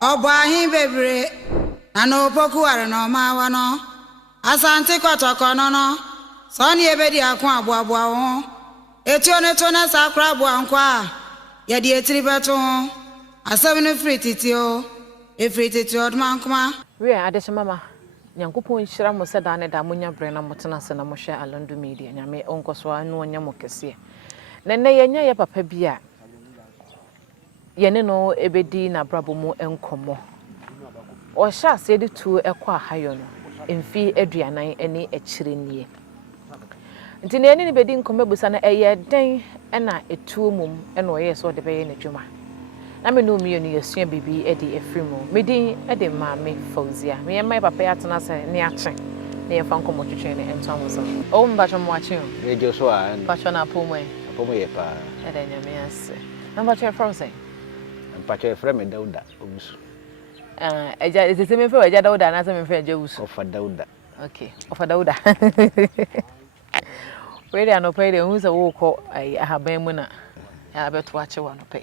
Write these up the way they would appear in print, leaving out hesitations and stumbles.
Obahi bebre ano poku are no mawa no asante kotoko no no so ne ebedi akon aboabo ho etio ne to na sakra abo ankwa ye de etiri beto ho asem ne frititio efrititio dmankoma we adese mama nyankopon nhyira mo se da ne da monya bre na motena se na mo hwe Alandu Media nyame onkoso anu onya mo kese nenne yenya ye papa bia yene no ebedi na brabo mu enkomo o sha se de tu ekwa hayo no emfi aduanan ene ekire nie nti ne ene ne bedi nkomo busa na eye den na etuo mum ene oye so de beye na dwuma na me no mienu yesua bibi edi efrimu medi edi maame Fauzia me yema papa ya tena se ne ache ne yefa nkomo twetwe ne ento amoso o mbacho mo ache o rejo so a bacho na pomo ye pa ede nyame ase na bacho Fauzia mpacho frɛ me Dauda Owusu eja ese me frɛ eja Dauda na se me frɛ eja Owusu ofa Dauda okay ofa Dauda we dey anopai dey hu se wo kɔ ahaban mu na ya beto ache wa no pay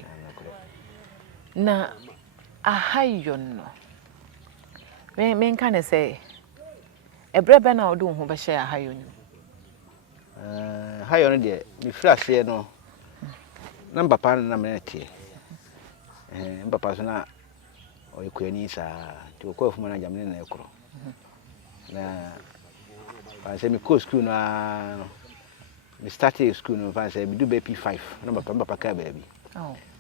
na ahayon no me nka ne se ebrebe na odo hu be hye ahayon hayon de me fira se no na papa na me tie papa so na oyikwani sa ti ko fu na jamne na ekro na pa se me ko school na me started school no fa se me do BP5 na papa ka baby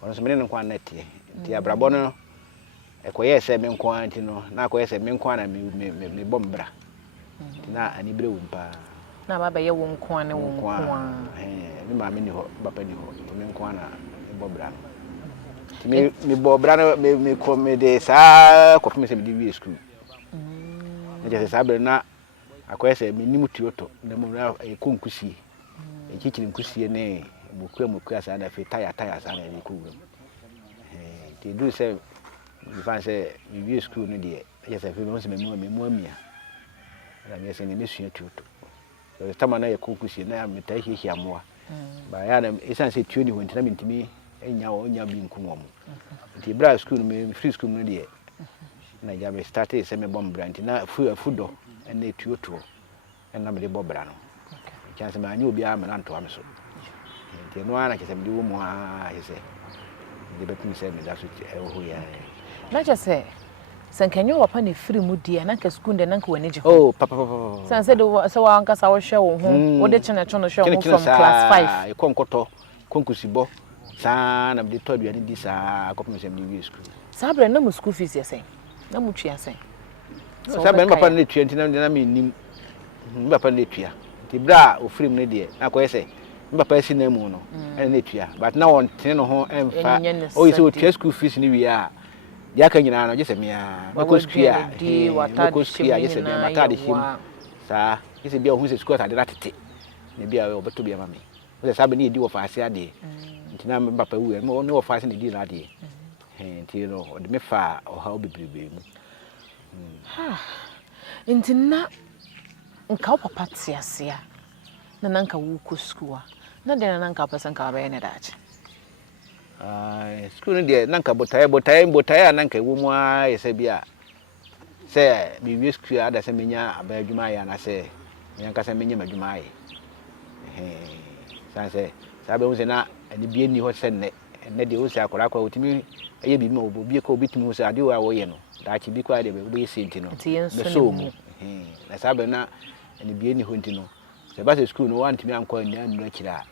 ono so me ne nkwa na tie ti abrabo no ekoye se me nkwa anti no na akoye se me nkwa na me bombra na ani bre wumpa na baba ye wo nkwa ne wo nkwa me ma me ni ho papa ni ho me nkwa na me bombra me bombra no me ko me de sa ko me se me di wi school ne je se sa bre na akoye se me nimu tioto na mo na e konkusie e chichiri nkusie ne mukua asa na fe taya asa na e ku ti do say you find say we wi school no dey yes I feel me mo amia na me say ne mesua tuto so tama na ye konkusie na me ta hihia moa ba ya na isan say tuo ni ho ntina mentimi enya onya bi nkumo mo ti bra school no me free school no dey na ja me start say me bom brand na fudo na tuto na me de bobra no chance ma anya obi a me na nto am so ti no ana kese me de wo mo a yese de betum say me da so ho ya na je say sankanyo wapa ne free mu dia na ka school de na ka wani je oh papa san say do so wa anka sa wo hwe wo ho wo de chene chono hwe wo from class 5 e konkoto konkusibo sa na me de to aduane di sa akopem say me de school sa bre na mu school fees yesen na mu twia sen sa bre papa na twia ntina na me nim papa na twia ti bra o free mu ne de na ko yese papa si na mu no na twia but na won tene no ho emfa o yese o twia school fees ni wi a ya ka nyina no yese mia ko skia di wata ko skia yese mia mata de him sa yese bia o hu se school ade na tete ne bia o beto bia mame o se sabe ni di wo fa ase ade ntina me papa wu mo me wo fa ase ni di na ade nti no o de me fa o ha obebrebe mu ntina nka papa tiasia na nanka wu ko school na de na nanka pesa nka ba ne dache school de nanka botaye nanka wo mu a yese bia se bi wi school ada se menya aba adwuma ya na se nyanka se menya madwuma ya sanse sabe wo se na ani bie ni ho se ne de wo se akora akwa otimi eye bi ma obo bie ka obitimi wo se ade wo a wo ye no da chi bi kwa de be wo senti no be so mu na sabe na ani bie ni ho nti no se ba se school no wantimi ankwa ni anu akira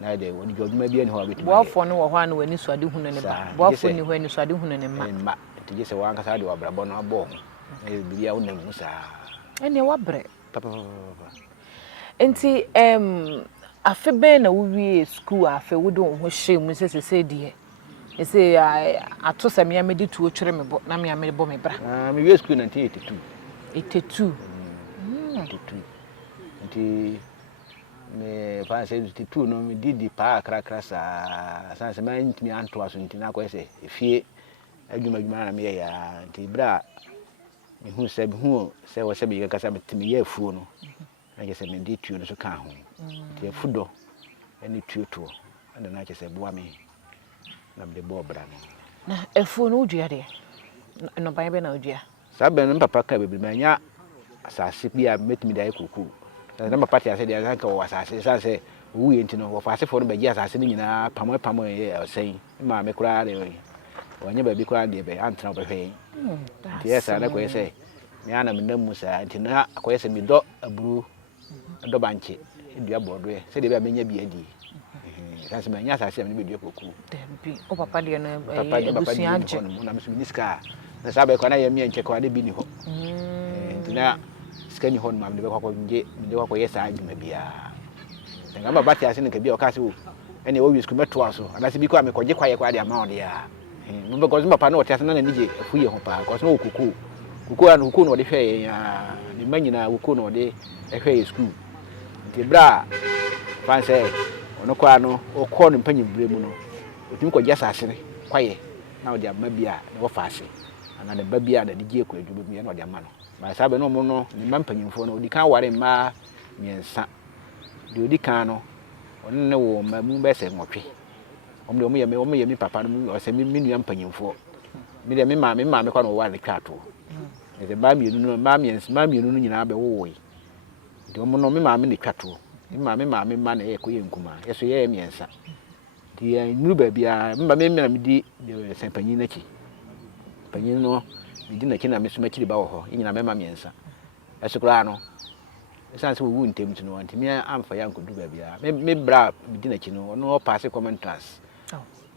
na de woni joduma bie ni ho abetimi boafo no wo ho anu wani suade hunu ne ba boafo ni ho ani suade hunu ne ma ti je se wa anka sa de wa brabo no abo na bi ya wonam musa ene wa bre papa enti afe ben na wo wie school afe wo do ho hye mu se die ese ato se me amedi tuo twere me bo na me amedi bo me bra me wie school 1982 82 nti me fa se 82 no me didi pa krakra sa se man ntimi anto aso nti na ko se efie adwuma na me ya nti bra me hu se wo se be kasa metimi ya afuo no na je se me di tuo no so ka ho nti afudo ene tuo na na je se boa me na me bo bra no na efu no udua de no ban be na udua sabe no papa ka bebi manya asase bia metimi dai kuku na papa ti ase dia zanka wo asase sanse wo yenti no wo faase fo no be gi asase ni nyina pamo sen ma me kura de wonye ba bi kura de be antra be hwe ti esa na ko ese me ana me namu sa nti na ko ese mi do aburu do banche dua bodo e se de be menya bi adi sanse manya asase me be dua kuku bi o papa de no papa de anje na me so miniska na sabe ko na ye mi enche ko ade bi ni ho nti na skani hon mam de be kwakọ nje de kwakọ yesa adwuma bia nga baba ti ase ne ka bia o ka se o ene wo wisku meto aso ana se bi ko amekoje kwaye kwa de ama o de a mo be ko papa na o ti ase na nije afuye ho pa ko so no kuku anu kuku no de hwe ya de manyina kuku no de hwe ye school nti bra fan se ono kwa no o ko no mpanyi bre mu no o timi ko jesa ase ne kwaye na o de ama bia ne wo fa ase ana ne ba bia da de gie ko adwuma bia na o de ama no ba sabe no mo no ni mampanyimfo no odi kan ware ma miensa de odi kan no on ne wo ma mu be se nwotwe omde omo ye mi papa no o se mi nua mpanyimfo mi de mi ma me kwa no ware twato de ba mienu no ma mienu no nyina be wo yi de omo no mi ma me ne twato mi ma ma na ye ko ye nkuma yeso ye miensa di nuru ba bia mba me na mi di se panyin na ki panyin no di na kina me so makiri ba wo ho nyina mema miensa esekura no esanse wo wu ntem tino anti me amfa ya nkodu ba bia me bra di na kino no pass common trans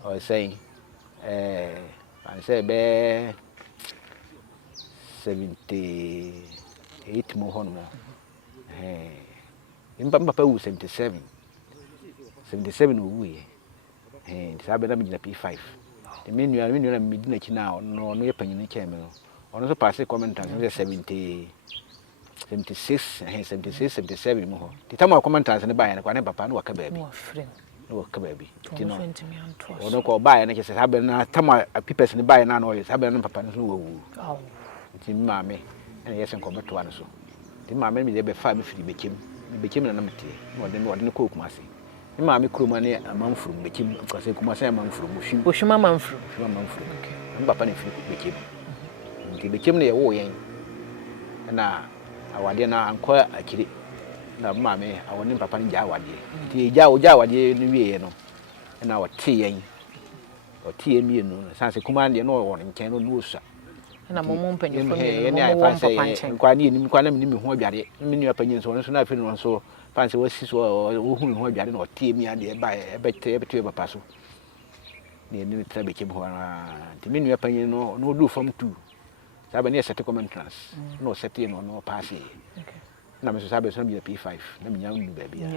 o say I say be 78 mo hono mo imba papa wu 77 wu ye sabe na me gina P5 the menu na me di na kina no ye panyin cheme no ono so pass commentaries 76 77 mo ho ti tamo commentaries ne ba ya kwa ne papa no waka baabi no waka baabi ti no ono ko ba ya ne kese sabe na tamo pipes ne ba ya na no ye sabe na papa no so wu ti maame ene yesen ko beto ane so ti maame me de be fa me firi bekem na na mete no de ko kumase mi maame kuroma ne amanfuru bekem kwase kumase amanfuru mo hwima amanfuru okay papa ne firi bekem nti bekem ne ye wo yen na awade na anko akiri na maame awone papa ne ja awade nti ja awade ne wiye no na wote yen mienu sanse kuma ne no wo nken no nusa na momo mpanyefo ne mo papa nchen kwa ne nim kwa na me hu adwade me nua panyin so no na afi no so fanse wasi so wo hu adwade na wote mi ade ba ebete papa so ne ni tra bekem ho nti me nua panyin no no du fam tu sabe ne set common trans no set no pass na me so sabe so na P5 na me nyawu ba bia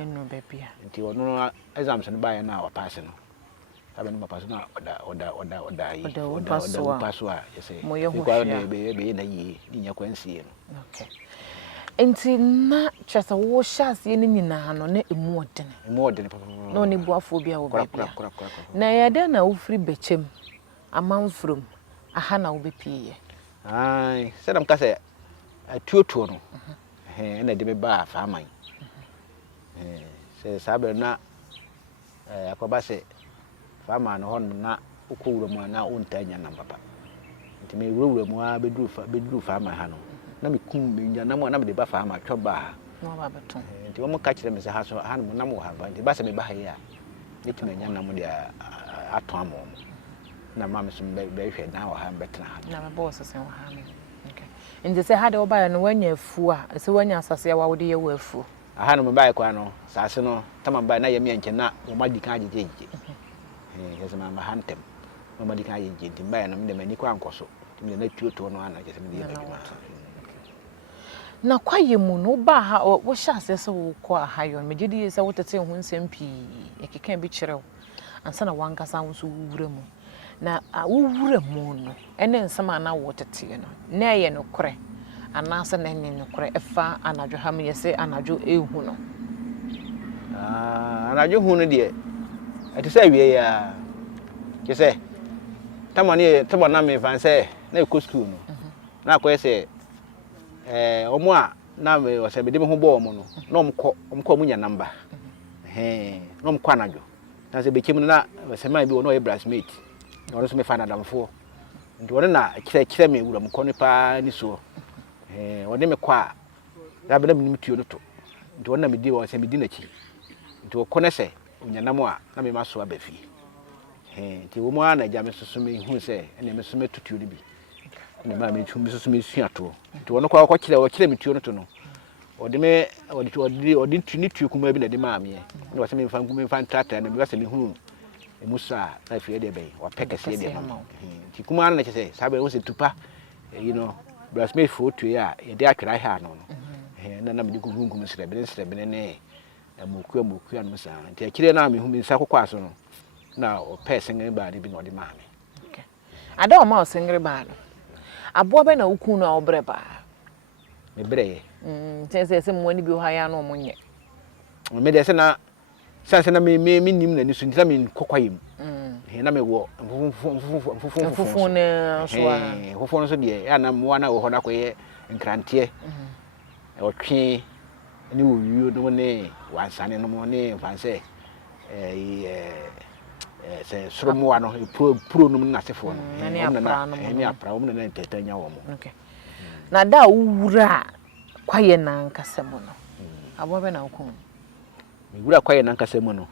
nti ono exams no ba ya na wa pass no sabe no pass na oda pass wa yese kwa ne be na yi nya kwansie no okay enti na chasa wo shase ni nyina no na emu odene papa no ne buafo bia wo ba bia na ya da na wo firi bechem amanfrom aha na wo be pie ai sedam ka se atuotuo no na de me ba fa aman se sabe na akoba se fa aman no hon na ukowura mu na ontanya na papa nti me wura mu a beduru fa aman ha no na me kum me nya na mo na me de ba fa aman twoba no ba beton nti wo mo ka kire me se ha so ha no na mo ha ba nti ba se me ba ha ya nti nya na mo de ato amo na mama so be hwe na wa ha betra ha na me boss sen wa ha me okay nje se ha de oba ya no wanya afu a se wanya asase ya wa wo de ye wa afu aha no me ba kwa no sase no tama ba na ye me enche na wo madi kan ajejeje yesa mama hantem wo madi kan ajejeje nti ba ya no me de mani kwa nkoso nti me na tuoto no ana yesa me de ba na kwaye mu no ba ha wo sha asase wo kwa ha yo me gidi se wo tete hu nsem pi ekeka bi kirew ansa na wankasa wo so wura mu na awuwura mu no ene nsama na wotete no na ye no kore anasa na ne no kore efa anadwo ha me yese anadwo ehu no anadwo hu no de ati say wie ya ke say tamani me fan say na ko school no na ko yese omo a na me o se be de me ho bo omo no na omko mu nya number no mko anadwo na se be kim na se man bi wo no e brassmate ɔno so me fa na damfo nti ɔno na kyerɛ me wura mkɔ ne pa ni so ɔne me kɔ a da bena me tuo no to nti ɔno na me di wɔ sɛ me di na chi nti ɔkɔ ne sɛ onyanam a na me ma so aba fie nti wo mu ana gya me soso me hu sɛ ene me so me tutuo ni bi ne ma me tum soso me sua to nti ɔno kɔ kyerɛ me tuo no to no ɔde tuni tuo kuma bi na de ma me na wɔsɛ me mfa ntata na me wɔsɛ me hu emusa na fie de bɛn wɔpɛ kɛse de ma nti kuma ana kyerɛ sɛ sabe wɔsɛ tupa bras me fo tuo a yɛde atwera ha no na me de gugum srɛbene ne amoku no sa nti akyire na me hu me nsa kokɔ aso no na ɔpɛ sengere ba de bi na ɔde ma me okay ada o ma o sengere ba no aboa bɛ na wuku no a obrɛ ba me brɛ sɛ mo ani bi ha ya no mo nye me de sɛ na sanse na me nim na ni so ntina me kokɔyem na me wo fufu ne so a fufu no so de ya na mo na wo hɔ na kɔyɛ nkranteɛ ɔtwe ni wo wiyo no ne wansane no mo ne fanse se sromo ano pro no na sefo no ni apra wo na tetanya wo mo okay na da wura kwaye na nkasemo no abo be na ukun mi wura kwaye na nkasemo no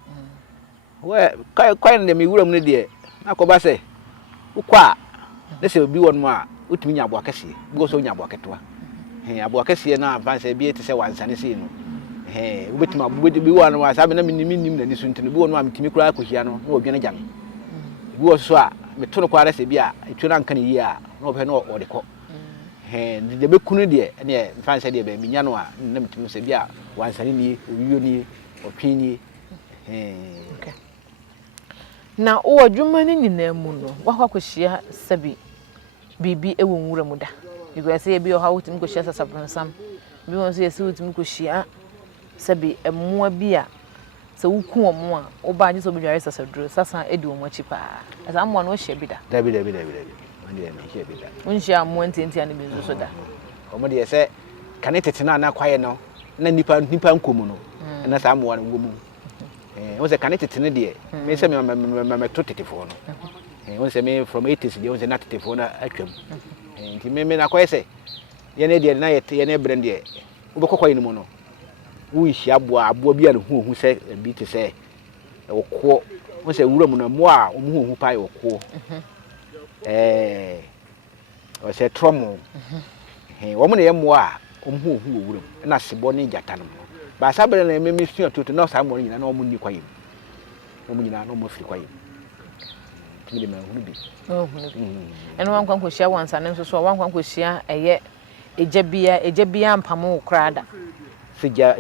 we kwaye na mi wura mu ne de akoba se ukwa ne se obi won mo a utumi nya abo akese bi go so nya abo aketoa abo akese na fanse bi ete se wansane se no ubetima bi won wa sabe na minim na ni so ntino bi won ma mitimi kura akohia no na odwene gya me bi wo so a meto no kwara se bi a etwe na nka ne yi a na obɛ na ɔde kɔ de bekunu de ne fanse de be minya no a na mitimi se bi a wansane ni owiyo ni otwe ni okay na o adwuma ni nyina mu no wakwa kohia sabi bibi ewo nwura mu da because e bi o ha wotimi kohia sasabronsam bi won so yesi wotimi kohia sabi emmoa bi a se wuku omo a wo ba nyi so bedware sasaduro sasa edi omo achi pa asa ammo no hye bi da dabi ande me hye bi da unhye ammo ntenti ane bi so da omo de se kane tetena na kwaye no na nipa nkomu no na sa ammo no ngomu wo se kane tetene de me se me to tetefo no wo se me from 80s de wo se na tetefo na atwam nti me na kwaye se ye ne de na ye ne brand de wo bekokwaye no mo no wo hia aboa bi a ne hu se bi te se wo wo se wura mu na mo a wo hu pa ye wo o se tromo wo mo ne ye mo a wo hu wo wura mu na sebo ne jata no ba sabere na me sua toto na sa mo nyina na wo ni kwayem wo mo nyina na mo firi kwayem timi de ma hu bi eno wan kwan ko hia wansa ne so wan kwan ko hia eye ejabia mpamo krada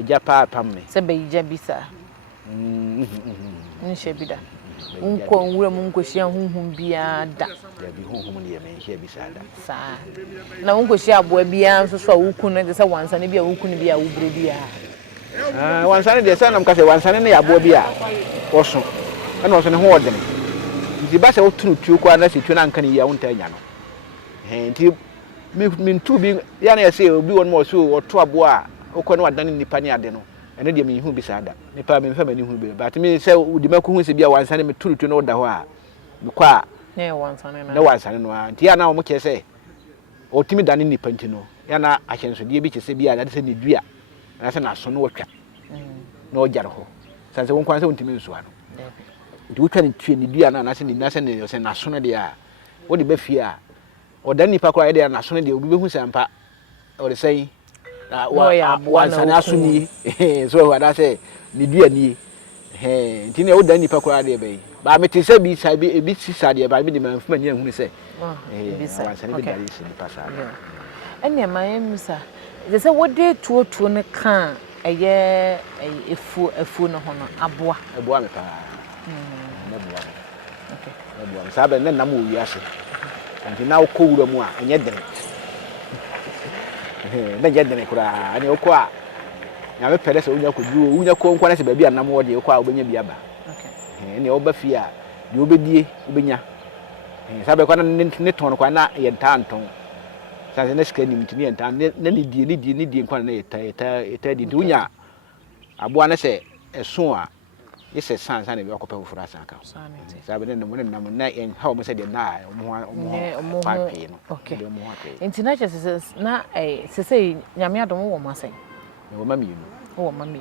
ja pa pamme se be ija bisa nhye bi da unko nwura mu nko hia hunhum bia da ya bi hunhum ne me hia bisa da sa na unko hia aboa bia nso so wuku no de se wansa ne bia wuku ne bia wubro bia wansa ne de se nam ka se wansa ne ya aboa bia wo so na wo so ne ho odene nti ba se wo tunu tuo kwa na se tuo na nka ne ya wonta nya no nti me ntu bi ya na se obi won mo so wo to aboa okọ no wadan nipa ne ade no ene de me hu bi sada nipa me mfa mani hu bi but me se udi maku hu se bia wansa ne me turutu no da ho a me kwa ne wansa ne na wansa ne no anti ya na wo ke se otimi dan nipa ntino ya na ahyensode bi ke se bia na se ne dua na se na so no wotwa na ojare ho sanse won kwan se wontimi nso ano ndi wotwa ne tue ne dua na se ne se na so no de a wo de ba fie a odan nipa kwa ya de na so no de obi be hu se ampa o de sei wansane asuni so wada say ni dua ni nti ne wodan nipa kora de be ba meti se bi sa bi sisa de ba bi de manfuma ni ahunu se wansane bi dare si nipa sa ene ma yemsa de se wode tuo ne kan eye efu no ho no aboa me pa aboa sabe ne nam wo wiase nti na wo ko wura mu a enye dene na jedene kura ani okọ a na me pere se unya koduru unya ko nkwa na se ba bia nam wo de okọ a obenya bia ba okay ni oba fi a de obedie obenya sabe kwa na ne ton kwa na ye ntanton sanse na sika nim tini ye ntan na ni die nkwa na ye ta di unya aboa na se eso a yes san san be akopa fura san ka sabe ne no nam na en ha o mo se de na o fa pe no okay enti na chese na sese nyame adom wo ma sen wo ma mi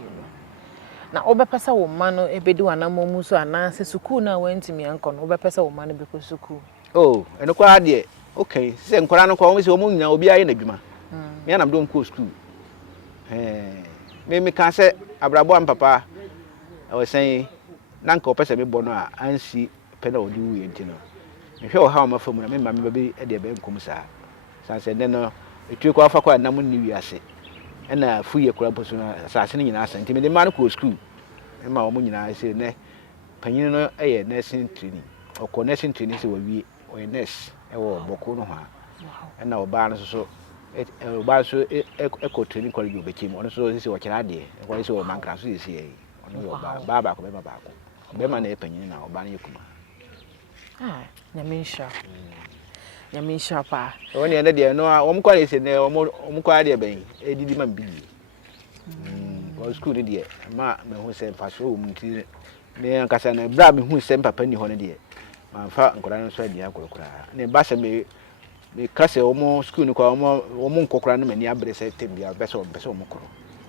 na obepesa wo ma no ebedi wana momu so ana se school na wantimi anko no obepesa wo ma no beko school oh eno kwa de okay se nkora no kwa wo se wo mu nyina obi aye na dwuma me anam dom ko school me ka se abrabo am papa I was saying nanka opese me bono a ansi pena odi wu yenti no me hwe o ha ma famu na me ma me baby e de be nkom sa san se ne no etu ko afa kwa na mu ni wiase e na fuye kura poso na asase ni nyina asante me de ma no ko school e ma o mu nyina se ne panyin no eye nursing training o ko nursing training se wawie o nurse e wo boko no ha e na oba no so oba so e ko training college obekim ono so se wo kira de e ko se wo mankra so se yi ono baba ko beba bako bema na epanyin na oba na yekuma nyamisha pa woni ene de no a wo kwa se ne wo kwa de ben edidi ma mbidi o school de ma me hu se paso wo mti ne ankasa na bra me hu se papa ni ho ne de ma fa nkora no so adi akorokora ne ba se me kase wo school ni kwa wo nkokora no mani abre se tembia be so wo mokoro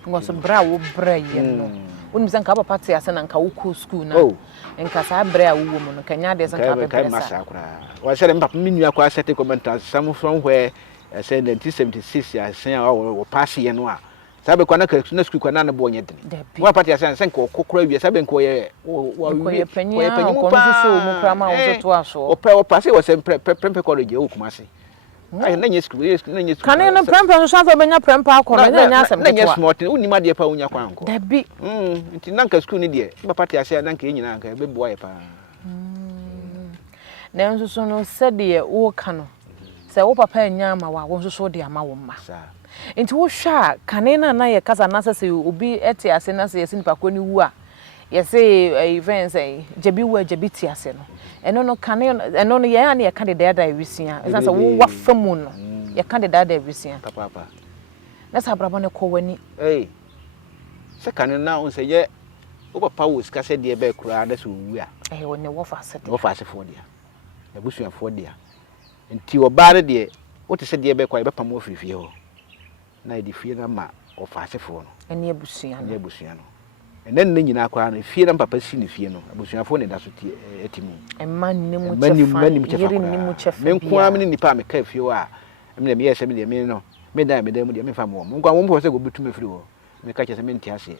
ngoso bra wo bra yeno woni zanka papa te ase na nka wo ko school na nka sa bra wo wo mu no kanya de zanka be bra sa wa se papa minu akwa sete comment some from where say 1976 ya sen a wo pass ye no a sabe kwa na school kwa na bo nye den wa party ase sen ko kokora wi sabe nko ye wo ye panya ko so mu kra ma wo to aso o pass wo se prempe college o kumase ai na nye school kan na prempe so so benya prempe akoro na nya asem na nye smart uni ma de pa unya kwanko da bi nti nanka school ni de ba party ase nanka enyina nanka be boa ye pa na nso so no sede wo ka no se wo papa nya ama wa wo nso so de ama wo ma nti wo hwa kanena na ye kasa na se obi ete ase na se nipa ko ni wu a ye se events jebi wu jebi ti ase no eno no kanena eno no ye ana ye candidate ewisia esa se wo wafamu no ye candidate ewisia papa na sa brabo ne ko wani se kanena on se ye wo papa wo sika se de be kura na se wu a woni wo fa se fo dia ebusuafo dia nti oba ne de wo te se de be kwa be pam ofifie ho na e di fie na ma ofasefo no ene ebusuano enen ne nyina kwa na fie na papa si ne fie no ebusuafo ne da so ti etimu emma ne mu chefa yiri ne mu chefa me nkoa me nipa me ka fie wa me me yese me de me no me da me mu de me fa mo nkwa wo mpo se go betu me firi wo me ka chese me nti ase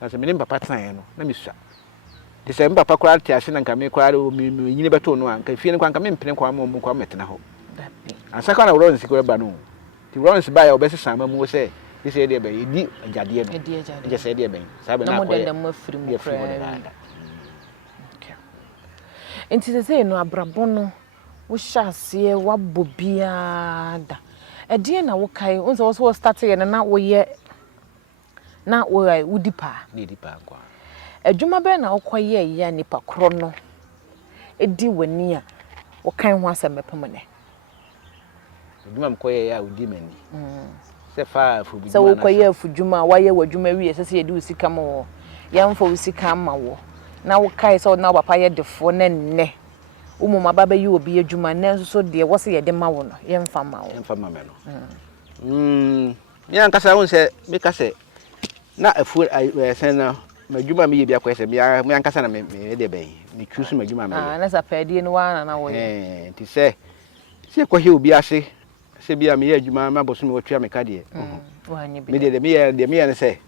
na se me ne papa tan no na me sua de se papa kwa ti ase na nka me kwa me nyine beto no anka fie ne kwa nka me mpene kwa mo kwa metena ho ansa kwa na woro nsi ko ba no ti Lawrence ba ya obese sama mu se ise de be di ajade no je se de ben sabe na ko ya mafiri mu kra okay enti se no abrabo no wo hyase wa bobia da ede na wo kai unso wo start ye na wo ye na wo udipa ni dipa kwa adwuma be na wo koye ya nipa kro no edi wani a wo kan ho asem ne duma mkoye ya udi mani se fa fu biduma se wo koye afudwuma waye wadwuma wi se ye di usika ma wo yamfa usika ma wo na wo kai so na papa ye defo na nne umuma baba yi obi adwuma na so de wo se ye de ma wo no yemfa ma me no mi ankasa won se me ka se na afu sen na madwuma me ye bia kwese mi ankasa na me de ben mi chusu madwuma me na sa padi ni wa na wo ye ti se ko he obi ase se bia me ye adwuma ma boso me wotwa me ka de me de me ye ne se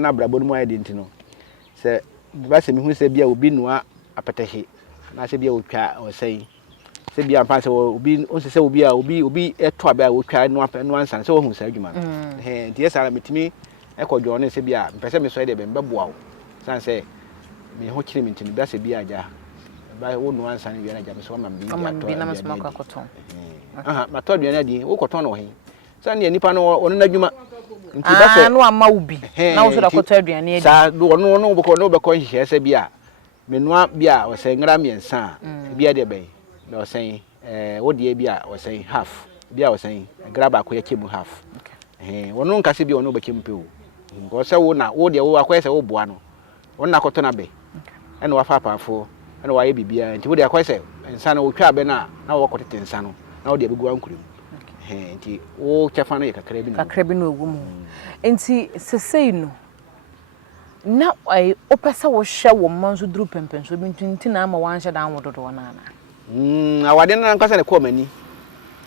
na brabo no mu aye de ntino se ba se me hu se bia obi noa apatahe na se bia wotwa o sei se bia pa se obi on se obi eto aba wotwa no ansan se wo hu se adwuma nti ye sara metimi ekodwo ne se bia mpese me so de be mbeboa wo san se me ho kire me ntini bia se bia aja ba wo no ansan wi na aja me so ma mbi ato na mesmo ka koton ma to aduane adi wo koton no he san ne nipa no ono na adwuma nti ba se no ama ubi na wo so da koton aduane adi sa no be ko hihye se bia menua bia o se ngra miensa bia de ben na o sen wo de bia o sen half bia o sen graba ko yake mu half wono nka se bia wono be kempe o ngo se wo na wo de wo akwese wo boa no wona koton na be ɛna wafa apafo ɛna waye bibia nti wo de akɔ sɛ nsa no wotwa be na wo kɔtete nsa no na wo de abegu ankurem nti wo kyefa no yɛ kakra bi no ogu mu nti sesei no na opesa wo hwɛ wo manso duru pempenso bi nti na ama wanhye da anwo dodo na na awade na nkasa ne kɔ mani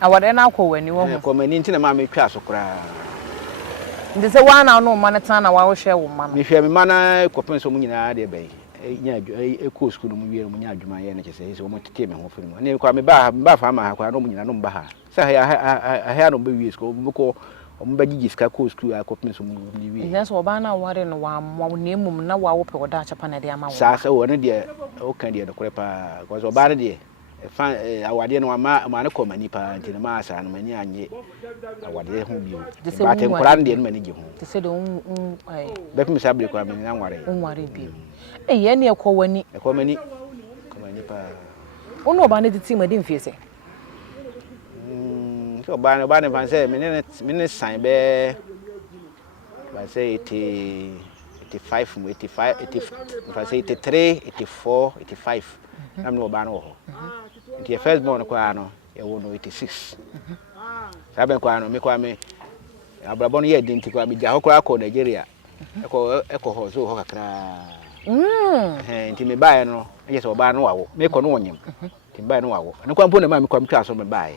awade na akɔ wani wo ho kɔ mani nti na ma metwa so kra nti sɛ wana no ma ne tana na wa wo hwɛ wo ma no me hwɛ me ma na kɔpenso mu nyinaa de bɛyi nya ekɔ school mu wiere mu nya adwuma yɛ na kyese sɛ wo tete me ho firi mu ne kwa me ba fa ma ha kwa no mu nyinaa no mba ha sɛ ha no be wie school mu kɔ omo bagigi ska ko school akɔpenso mu ni wie yes oba na ware no wa na emum na wa wo pɛ wo da chapa na de ama wo sa sɛ wo ne de o kan de kore pa because oba ne de fa awade no ma ne kɔ mani pa nti ne ma asa no mani anye awade ho bio ba te nkora ne de no mani gi ho te sɛ de be pem sa bre kwa mani na nware bio ye ne ekɔ wani kɔ mani pa ono oba ne titi ma de mfie sɛ so ba ne fan say me sign be ba say 85 if I say 83 84 85 am no ba no ho the first born kwa no e wo no 86 sabe kwa no me kwa me abrabon ye dinti kwa me ja ho kwa ko Nigeria eko ho so ho kakra nti me bae no ye so ba no wawo me ko no wonyem nti bae no wawo ne kwa mpo na ma me kwa mtwa so me bae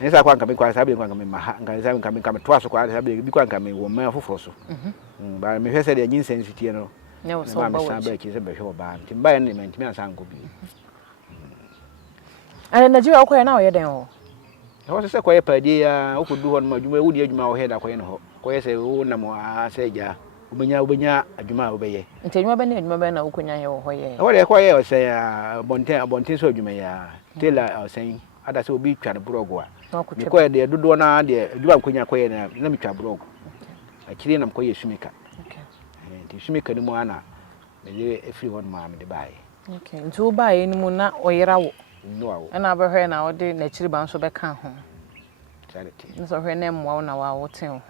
nisa kwa nkame kwa sabe kwa nkame maha nkame twa so kwa sabe bi kwa nkame wo ma foforo so ba me hwese de nyin sensitie no ne wo so ba wo ba ki se be hwe ba nti ba ne me ntimi ansa nko bi ana Nigeria ko na o ye den ho ho se ko ye padi ya o ko du ho no adwuma e wudi adwuma wo he da ko ye no ho ko ye se wo na mo a se ja ubenya adwuma wo be ye nti adwuma be ne adwuma be na wo konya ye ho ye wo de ko ye o se ya bonten so adwuma ya tela o sen ada se obi twa ne brogo a ko ye de dodo na de adwuma konya ko ye na mitwa brogo akiri na mko ye shumika nti shumika ni mo ana me efiri won ma me de bae nti wo bae ni mu na oyera wo no awo na abehwe na wo de na chiri ba nso be kan ho charity nso hwe na mwa wo na wa wo ten ho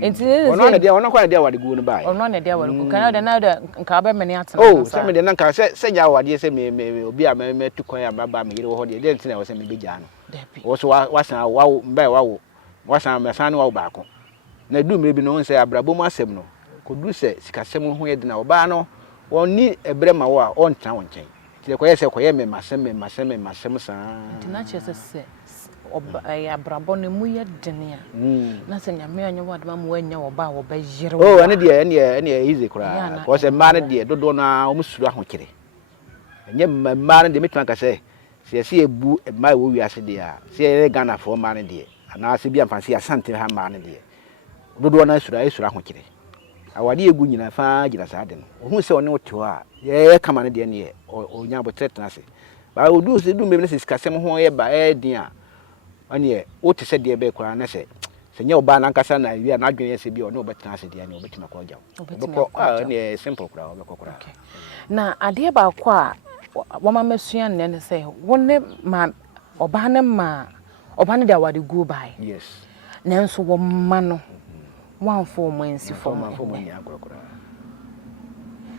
nti ono na dia ono kwa na dia wade gu no bae ono na dia wade gu kan na de nka ba meni atena oh se me de na nka se ja wade se me obi a me tukwan ya baba me yire wo ho de de ntina wo se me beja no wo so wasan wawo mbae wawo wasan me san wawo ba ko na du me bi no se abrabo mu asem no kodu se sikasem ho ye de na oba no woni ebre ma wo a on tran won chen ti ko ye se ko ye me masem sa ntina che se oba abrabo ne mu ye denia na se nyame anya wade ma mu anya oba wo ba yire oh ane de easy kura ko se ma ne de dodo na o musuru ahokire enye ma ne de metwan ka se ebu ma wo wiase de a se Ghana for ma ne de ana se bi amfansi asante ha ma ne de dodo na esura ahokire awade egu nyina fa gira sa de no ohun se one wote ho a ye kama ne de ne onya botretna se ba odu se du mbem ne sikasem ho ye ba din a ane wote se de be kura na se nya oba na nkasa na wi na adwene se bi one obetna se de ne obetima ko jaw obeko ne simple kura obeko kura na ade ba ko a wama masua ne se wonne ma oba ne ma oba ne de awade gu bai yes nanso wo ma no one for mansi for nya akokora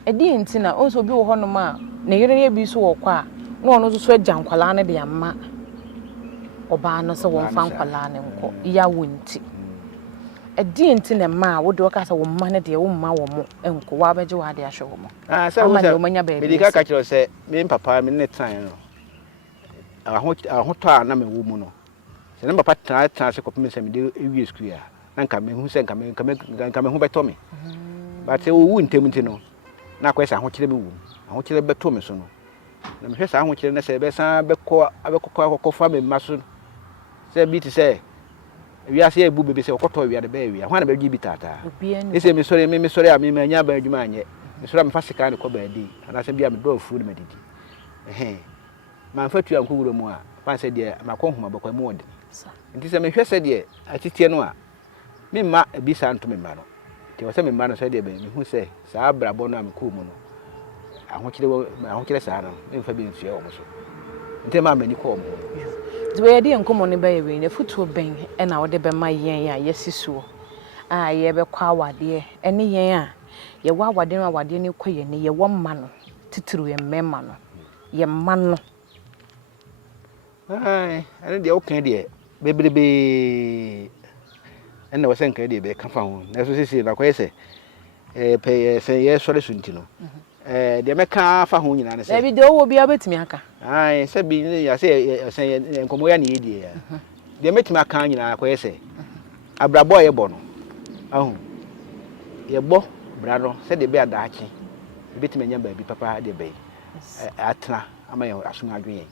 edi ntina onso bi wo hono ma ne yere ye bi so wo kwa na ono so agya nkwala ne de amma oba no se wo fa nkwala ne nko ya wonti edi ntina ma wo de waka se wo ma ne de wo ma wo mo enko wa beje wa de ahwe wo mo se wo se medika ka kiro se me papa me ne tan no ahoto a na me wo mu no se ne papa tan se kopem se me de ewie school ya nanka me hu se nka me hu beto me but wo wu ntem ntino na kwesa ahokire be wu ahokire beto me so no na me hwesa ahokire na se be san abekọ fa me maso se bi ti se wiase ebu bebe se okoto wiade be wi ahwa na be gi bi tata ese me sori a me manya ba adwuma anye me sori a me fa sika ne ko ba di ana se bia me do fu ne madidi man fatu anko wuro mu a fa se de makonhuma bakwa mu wode nti se me hwese de atitie no a me ma bi sa nto me ma no ti wo se me ma no se de be me hu se sa abrabo no am ko mu no ahokire sa no me fa bi nfie o mo so nti ma mani ko mo we de enkomo ne ba yewe ne futuo ben e na wo de be ma yen a yesisuo a ye be kwa awade ene yen a ye wa awade no awade ne koye ne ye wo ma no titiri ye mema no ye mano ane de o kan de bebrebe ene wo senka de be ka fa ho na so sisi na kwese pe se ye sore sunti no de meka fa ho nyina ne se bi de owo bia betimi aka se bi ya se enkomo ya ne yedie ya de metimi aka nyina kwese abrabo ye bo no ahu ye bo bra no se de be adaachi betimi nya ba bi papa de be atna ama ye asuma adwen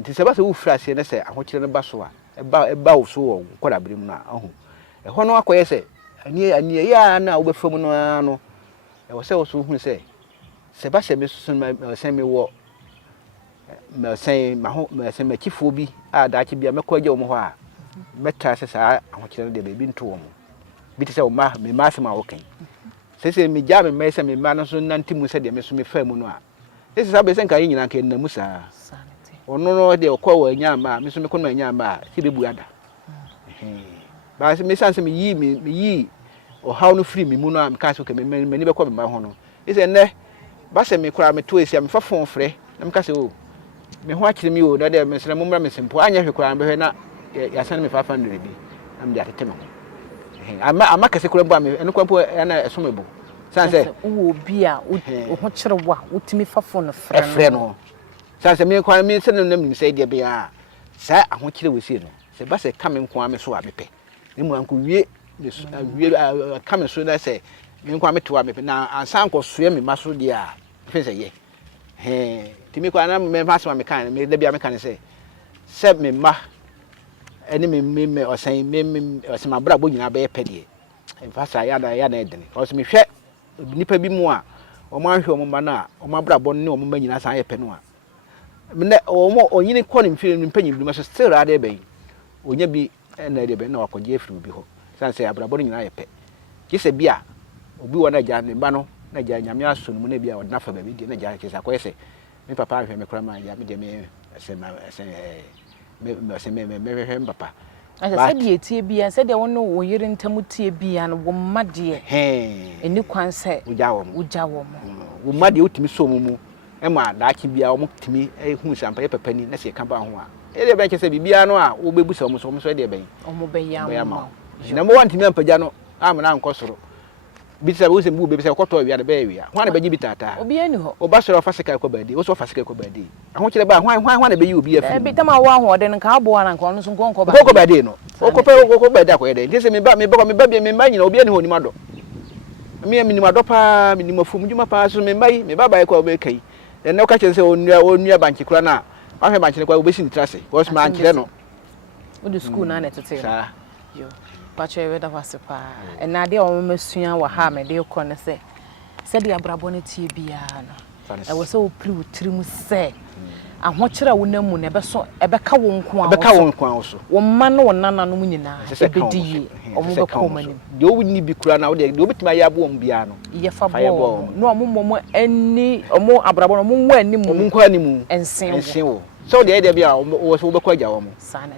nti se ba se wo frase ne se ahokire ne ba so a eba wo so wo kwada bere mu na ahu ho no akoye se ani ya na wo befam no ano wo se wo so hu se ba se me susun ma se me wo ma se ma ho ma se ma kifo bi a da ki bia mekọ agye wo ho a meta se sa ahokire de be bi nto wo mo bi te se wo ma me ma se ma wo kan se me ja me me se me ma no so nantimu se de me so me fa mu no a se sa be se nka nyina kan na mu sa ono no de okọ wa nya ma me so me kono nya ma ti be bu ada ba se me sanse me yi o haw no free me mu no am ka so ke me ni be ko me ma ho no ise ne ba se me kura me to esi am fa fon frɛ na me ka se o me ho akire mi o da de me sere mo mra me sempo anya hwe kura me hwe na ya san me 500 bi am de atete me ama ka se kura mbo am eno kwa mpo na eso me bo sanse wo bi a wo ho kire wo a wotimi fa fon no frɛ no sanse me kwa me se no nam se de bia sa ahokire wesi no se ba se ka me nko ame so abepe ne mu anko wie ka me so na se me nko ame to abepe na ansan ko soe me maso de a fe se ye timi kwa na me maso me kan me da bia me kan se me ma ene me osan me osema bra bo nyina be pede en fa sa ya na edene o se me hwe nipa bi mu a o ma hwe o ma na o ma bra bo ne o ma nyina san ye pe no a me onyini kɔ ne mpanyin bi ma so still ade bɛn onya bi na de bɛn na wakɔgye afiri bi hɔ sanse abrabɔ no nyina yɛ pɛ gise bi a obi wɔ na gya ne ba no na gya nyame aso no mu na bi a wɔde nafa ba bi di na gya kisa akɔyɛ sɛ me papa ahwɛ me kora ma ya me de me hwɛ papa asa de etie bia sɛ de wono wo yere ntam tie bia no wo mmade eni kwan sɛ ugya wo wo mmade utimi so mu ema da ki bia o mutimi hu sampa ye papani na se ka ba ho a e de be ke se bibia no a wo bebusa o so de ben o mo be ya ma na mo wantimi ampagya no amana nkosoro bi se wo se bu be se koto wi ade be wi a ho na be gi bitata obi ani ho o ba soro fasika ko badi o so fasika ko badi aho kire ba ho na be yi obi afi bi tama wa ho de nka abo na nka no so nko ba ko badi no o ko pe ko badi akoye de ndese me ba me nyina obi ani ho ni mado me ni mado pa me ni mafum djuma pa so me mai me baba ko be kai ene ka chense onua banki kura na ahwe banki ne kwa obesi nitrase because man kire no wo de school na na tete sa yo pacho we da wasipa ena de o masua wa ha me de ko ne se de abrabo ne tie bia no e wo se wo pri wo tirim se ahokira wo namu ne be so e be ka wo nko a so wo ma no wo nana no nyina e be di o mo be ko mani de wo ni bi kura na wo de obetima ya bo mbia no ye fa bo no o mo ani o mo abrabo no mo nwa ani mu mo nko ani mu ensen wo so de de bia wo so wo be ko agya wo mo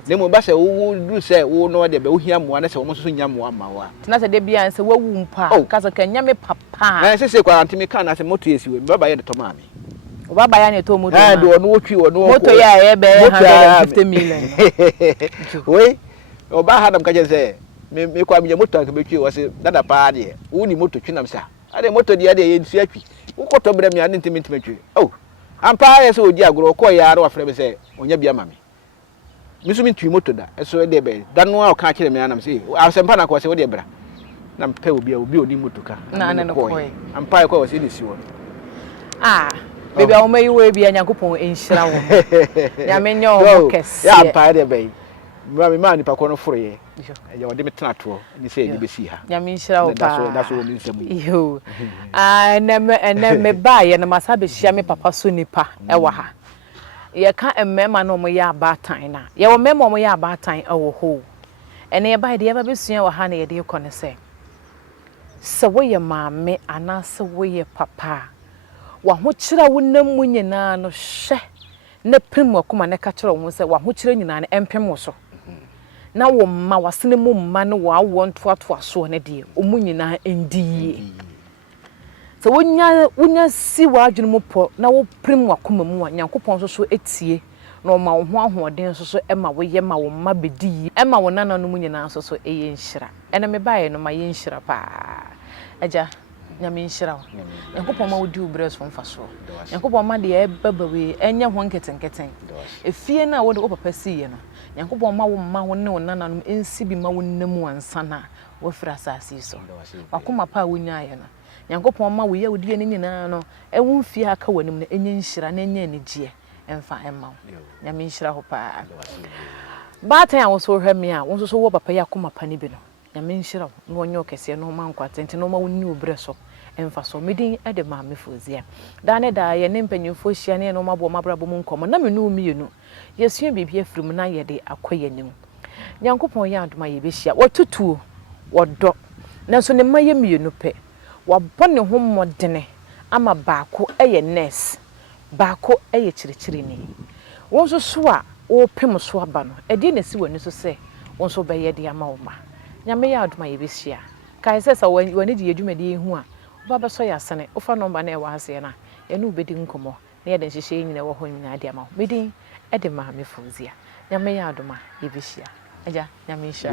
ne mo ba se wo du se wo no de be wo hia mo na se wo mo so nya mo ama wa tina se de bia se wo wu mpa ka se ka nya me papa se kwa antimi kan na se moto esi we baba ye de to ma me baba ya ne to moto de ono wotwi ono moto ya e be 150 million we oba hadam ka je se me kwa me moto ka betwi wo se dada pa de wo ni moto twinam sa ade moto de ade ye nsu atwi wo koto bra me ade ntimi twi ampa ye se odi agro ko ya ara wafre be se onya bia ma me misu mi twi moto da eso de be da no a ka kire me anam se asempa na ko se wo de bra na mpe obi oni moto ka na ko ampa ko wo se ni si wo baby o mai we bia Nyankopon enhyira wo ya menyo o kese ya ampa de be ma ni pa ko no foroye ya wode metena to ni se ni besi ha ya menhyira wo pa da so ni nsem yo na me ba ye na masa be hia me papa so nipa e wa ha ye ka emmema no mo ya abatan na ye wo mema mo ya abatan e wo ho ene ye ba de ye ba besua wa ha na ye de ko ne se wo ye maame ana se wo ye papa wa ho kira wo namu nyina no hwe na prim akoma ne ka kira wo se wa ho kira nyina ne empem wo so na wo mma wasene mu mma ne wa wo ntoato aso ne de o mu nyina endie so wonya si wadwene mu po na wo prim wakoma mu a Nyankopɔn so etie na ma wo ho ahoɔden so ema wo ye ma wo ma bedi ema wo nananom nyina so eye nhyira ena me bae no ma ye nhyira pa agya nyame nhyira wo Nyankopɔn ma wo di ubre so mfa so Nyankopɔn ma de ebabawe enya ho nketenketen efie na wo de wo papa siye no Nyankopɔn ma wo ma wo ne wo nananom ensi bi ma wo nnamu ansana wo fira asase so wakoma pa wo nyaaye no Nyankopɔn ma wo ye wo die ne nyina no ewu mfie aka wanim na enya nhyira na enya anigye emfa emma wo nyame nhyira ho pa baatan a wo so hwɛ me a wo so wo papa ya koma pa ne bi no nyame nhyira wo no onyo kese no ma nkwa tente no ma wo ni obre so emfa so medin ede ma me fozia da ne da ye ne mpanyimfo hia ne no mabo mabrabo mu nkomo na me no mienu yesua bibia afirim na ye de akoye nim Nyankopɔn ya adoma ye be hia wotutuo wodo nanso ne maye mienu pe wabone ho modene ama baako eye nurse baako eye chirichirini won so a wo pem so aba no edi na si wani so se won so be ye de ama wo ma nyame ya adoma ye be hia kai se sa wani de adwumadi hu a wo ba so ya sene wo fa number na e wa ase na ye no bedi nkomo na ye de hyehye nyina wo ho nyina de ama wo medin e de ma me fuzia nyame ya adoma ye be hia aja nyame hia